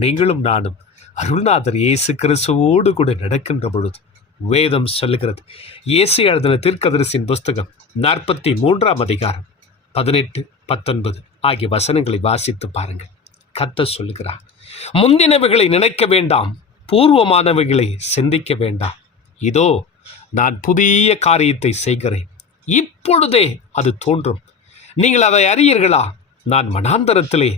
நீங்களும் நானும் அருள்நாதர் இயேசு கிறிஸ்துவோடு கூட நடக்கின்ற பொழுது வேதம் சொல்லுகிறது. இயேசு எழுதின தீர்க்கதரிசின் புஸ்தகம் நாற்பத்தி மூன்றாம் அதிகாரம் பதினெட்டு பத்தொன்பது ஆகிய வசனங்களை வாசித்து பாருங்கள். கத்த சொல்லுகிறார் முந்தினவைகளை நினைக்க வேண்டாம் பூர்வமானவைகளை சிந்திக்க வேண்டாம். இதோ நான் புதிய காரியத்தை செய்கிறேன். இப்பொழுதே அது தோன்றும். நீங்கள் அதை அறியீர்களா? நான் மனாந்தரத்திலே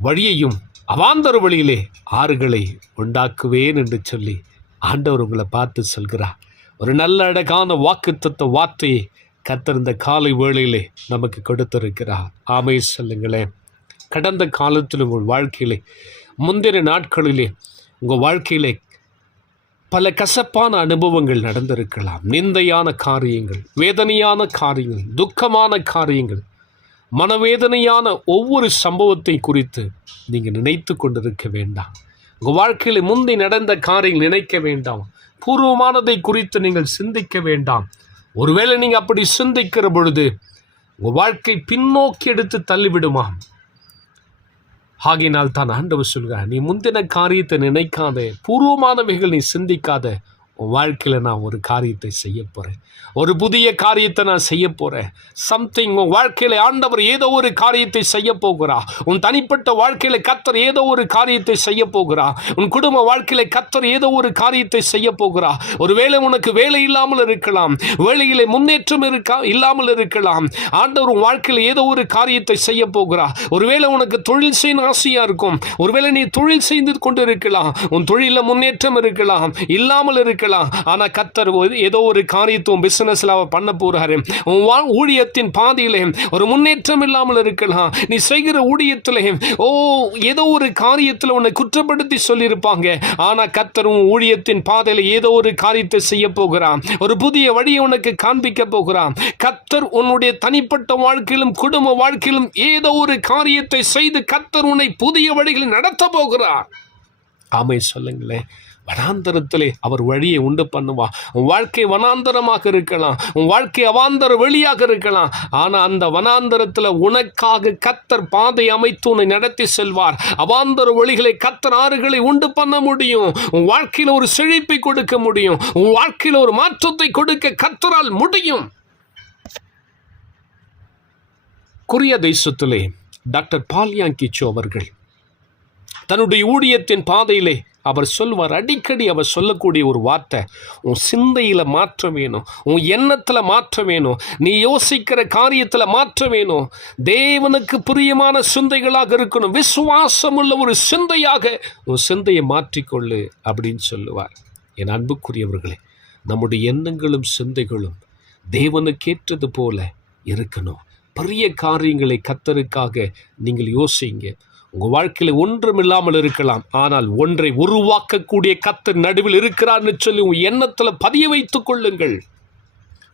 வழியையும் அவாந்தர வழியிலே ஆறுகளை உண்டாக்குவேன் என்று சொல்லி ஆண்டவர் உங்களை பார்த்து சொல்கிறார். ஒரு நல்ல அழகான வாக்குத்தத்த வார்த்தையை கத்திருந்த காலை வேளையிலே நமக்கு கொடுத்திருக்கிறார். ஆமை சொல்லுங்களேன் கடந்த காலத்தில் உங்கள் வாழ்க்கையிலே முந்தின நாட்களிலே உங்கள் வாழ்க்கையிலே பல கசப்பான அனுபவங்கள் நடந்திருக்கலாம். நிந்தையான காரியங்கள் வேதனையான காரியங்கள் துக்கமான காரியங்கள் மனவேதனையான ஒவ்வொரு சம்பவத்தை குறித்து நீங்கள் நினைத்து கொண்டிருக்க வேண்டாம். உங்கள் வாழ்க்கையில் முந்தி நடந்த காரியங்கள் நினைக்க வேண்டாம். பூர்வமானதை குறித்து நீங்கள் சிந்திக்க வேண்டாம். ஒருவேளை நீங்கள் அப்படி சிந்திக்கிற பொழுது உங்கள் வாழ்க்கை பின்னோக்கி எடுத்து தள்ளிவிடுமாம் ஆகையினால் தான் ஆண்டவர் சொல்கிறார் நீ முந்தின காரியத்தை நினைக்காத பூர்வமானவைகள் நீ சிந்திக்காத உன் வாழ்க்கையில் நான் ஒரு காரியத்தை செய்ய போகிறேன் ஒரு புதிய காரியத்தை நான் செய்ய போகிறேன் சம்திங் உன் வாழ்க்கையில் ஆண்டவர் ஏதோ ஒரு காரியத்தை செய்ய போகிறா. உன் தனிப்பட்ட வாழ்க்கையில் கத்தர் ஏதோ ஒரு காரியத்தை செய்ய போகிறா. உன் குடும்ப வாழ்க்கையில் கத்தர் ஏதோ ஒரு காரியத்தை செய்ய போகிறா. ஒருவேளை உனக்கு வேலை இல்லாமல் இருக்கலாம். வேலையில் முன்னேற்றம் இருக்கா இல்லாமல் இருக்கலாம். ஆண்டவர் உன் வாழ்க்கையில் ஏதோ ஒரு காரியத்தை செய்ய போகிறா. ஒருவேளை உனக்கு தொழில் செய்யணும் ஆசையாக இருக்கும். ஒருவேளை நீ தொழில் செய்து கொண்டு இருக்கலாம் உன் தொழிலில் முன்னேற்றம் இருக்கலாம். இல்லாமல் இருக்கலாம். ஆனால் கத்தர் ஏதோ ஒரு காரியத்துவம் உன் அவர் பண்ண போறாரு. உன் வா- ஊழியத்தின் பாதையிலே ஒரு முன்னேற்றம் இல்லாமல் இருக்கலாம். நீ செய்கிற ஊழியத்திலே ஓ ஏதோ ஒரு காரியத்தில் உன்னை குற்றப்படுத்தி சொல்லியிருப்பாங்க. ஆனால் கத்தர் உன் ஊழியத்தின் பாதையில ஏதோ ஒரு காரியத்தை செய்ய போகிறான் ஒரு புதிய வழியை உனக்கு காண்பிக்க போகிறான் கத்தர் உன்னுடைய தனிப்பட்ட வாழ்க்கையிலும் குடும்ப வாழ்க்கையிலும் ஏதோ ஒரு காரியத்தை செய்து கத்தர் உன்னை புதிய வழிகளில் நடத்த போகிறார். ஆமை சொல்லுங்களேன். வனாந்தரத்திலே அவர் வழியை உண்டு பண்ணுவார். உன் வாழ்க்கை வனாந்தரமாக இருக்கலாம். உன் வாழ்க்கை அவாந்தர வெளியாக இருக்கலாம். ஆனால் அந்த வனாந்தரத்தில் உனக்காக கத்தர் பாதை அமைத்து உன்னை நடத்தி செல்வார். அவாந்தர வழிகளை கத்தர் ஆறுகளை உண்டு பண்ண முடியும். உன் வாழ்க்கையில் ஒரு செழிப்பை கொடுக்க முடியும். உன் வாழ்க்கையில் ஒரு மாற்றத்தை கொடுக்க கத்தரால் முடியும். கொரிய தேசத்திலே டாக்டர் பால்யாங்கிச்சோ அவர்கள் தன்னுடைய ஊழியத்தின் பாதையிலே அவர் சொல்வார் அடிக்கடி அவர் சொல்லக்கூடிய ஒரு வார்த்தை உன் சிந்தையில் மாற்றம் வேணும் உன் எண்ணத்தில் மாற்றம் வேணும் நீ யோசிக்கிற காரியத்தில் மாற்றம் வேணும். தேவனுக்கு பிரியமான சிந்தைகளாக இருக்கணும் விசுவாசமுள்ள ஒரு சிந்தையாக உன் சிந்தையை மாற்றிக்கொள்ளு அப்படின்னு சொல்லுவார். என் அன்புக்குரியவர்களே நம்முடைய எண்ணங்களும் சிந்தைகளும் தேவனுக்கேற்றது போல இருக்கணும். பெரிய காரியங்களை கத்தருக்காக நீங்கள் யோசிங்க. உங்கள் வாழ்க்கையில் ஒன்றும் இல்லாமல் இருக்கலாம். ஆனால் ஒன்றை உருவாக்கக்கூடிய கத்தர் நடுவில் இருக்கிறார்னு சொல்லி உங்கள் எண்ணத்தில் பதிய வைத்துக் கொள்ளுங்கள்.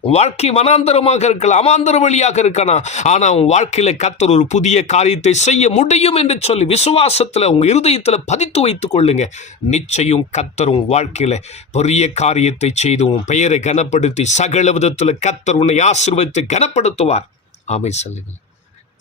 உன் வாழ்க்கை வனாந்தரமாக இருக்கலாம் அமாந்தர வழியாக இருக்கலாம். ஆனால் உன் வாழ்க்கையில் கத்தர் ஒரு புதிய காரியத்தை செய்ய முடியும் என்று சொல்லி விசுவாசத்தில் உங்கள் இருதயத்தில் பதித்து வைத்துக் கொள்ளுங்க. நிச்சயம் கத்தர் உன் வாழ்க்கையில் பெரிய காரியத்தை செய்து உன் பெயரை கனப்படுத்தி சகல விதத்தில் கத்தர் உன்னை ஆசிர்வதித்து கனப்படுத்துவார். ஆமை சொல்லுங்கள்.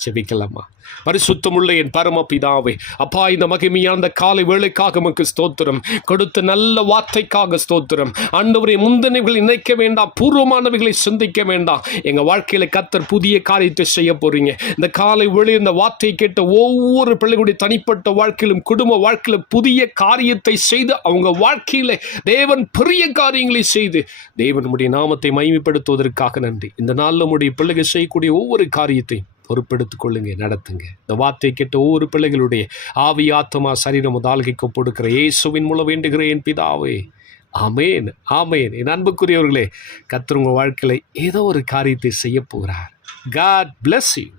செபிக்கலாமா பரிசுத்தமுள்ள என் பரம பிதாவே அப்பா இந்த மகிமையான காலை வேலைக்காக உமக்கு ஸ்தோத்திரம். கொடுத்த நல்ல வார்த்தைக்காக ஸ்தோத்திரம். ஆண்டவரை முந்தனைகளை நினைக்க வேண்டாம் பூர்வமானவைகளை சிந்திக்க வேண்டாம். எங்க வாழ்க்கையில கத்தர் புதிய காரியத்தை செய்ய போறீங்க. இந்த காலை வேளை இந்த வார்த்தையை கேட்ட ஒவ்வொரு பிள்ளைகளுடைய தனிப்பட்ட வாழ்க்கையிலும் குடும்ப வாழ்க்கையிலும் புதிய காரியத்தை செய்து அவங்க வாழ்க்கையில தேவன் பெரிய காரியங்களை செய்து தேவனுடைய நாமத்தை மகிமைப்படுத்துவதற்காக நன்றி. இந்த நாளில் உடைய பிள்ளைகள் செய்யக்கூடிய ஒவ்வொரு காரியத்தையும் பொறுப்பெடுத்துக் கொள்ளுங்க நடத்துங்க. இந்த வார்த்தை கேட்ட ஒவ்வொரு பிள்ளைகளுடைய ஆவி ஆத்மா சரீரம் தாழ்கைக்கு கொடுக்கிற இயேசுவின் மூலம் வேண்டுகிறேன் பிதாவே. ஆமேன் ஆமேன். என் அன்புக்குரியவர்களே கத்துருங்க வாழ்க்கையில் ஏதோ ஒரு காரியத்தை செய்ய போகிறார். God bless you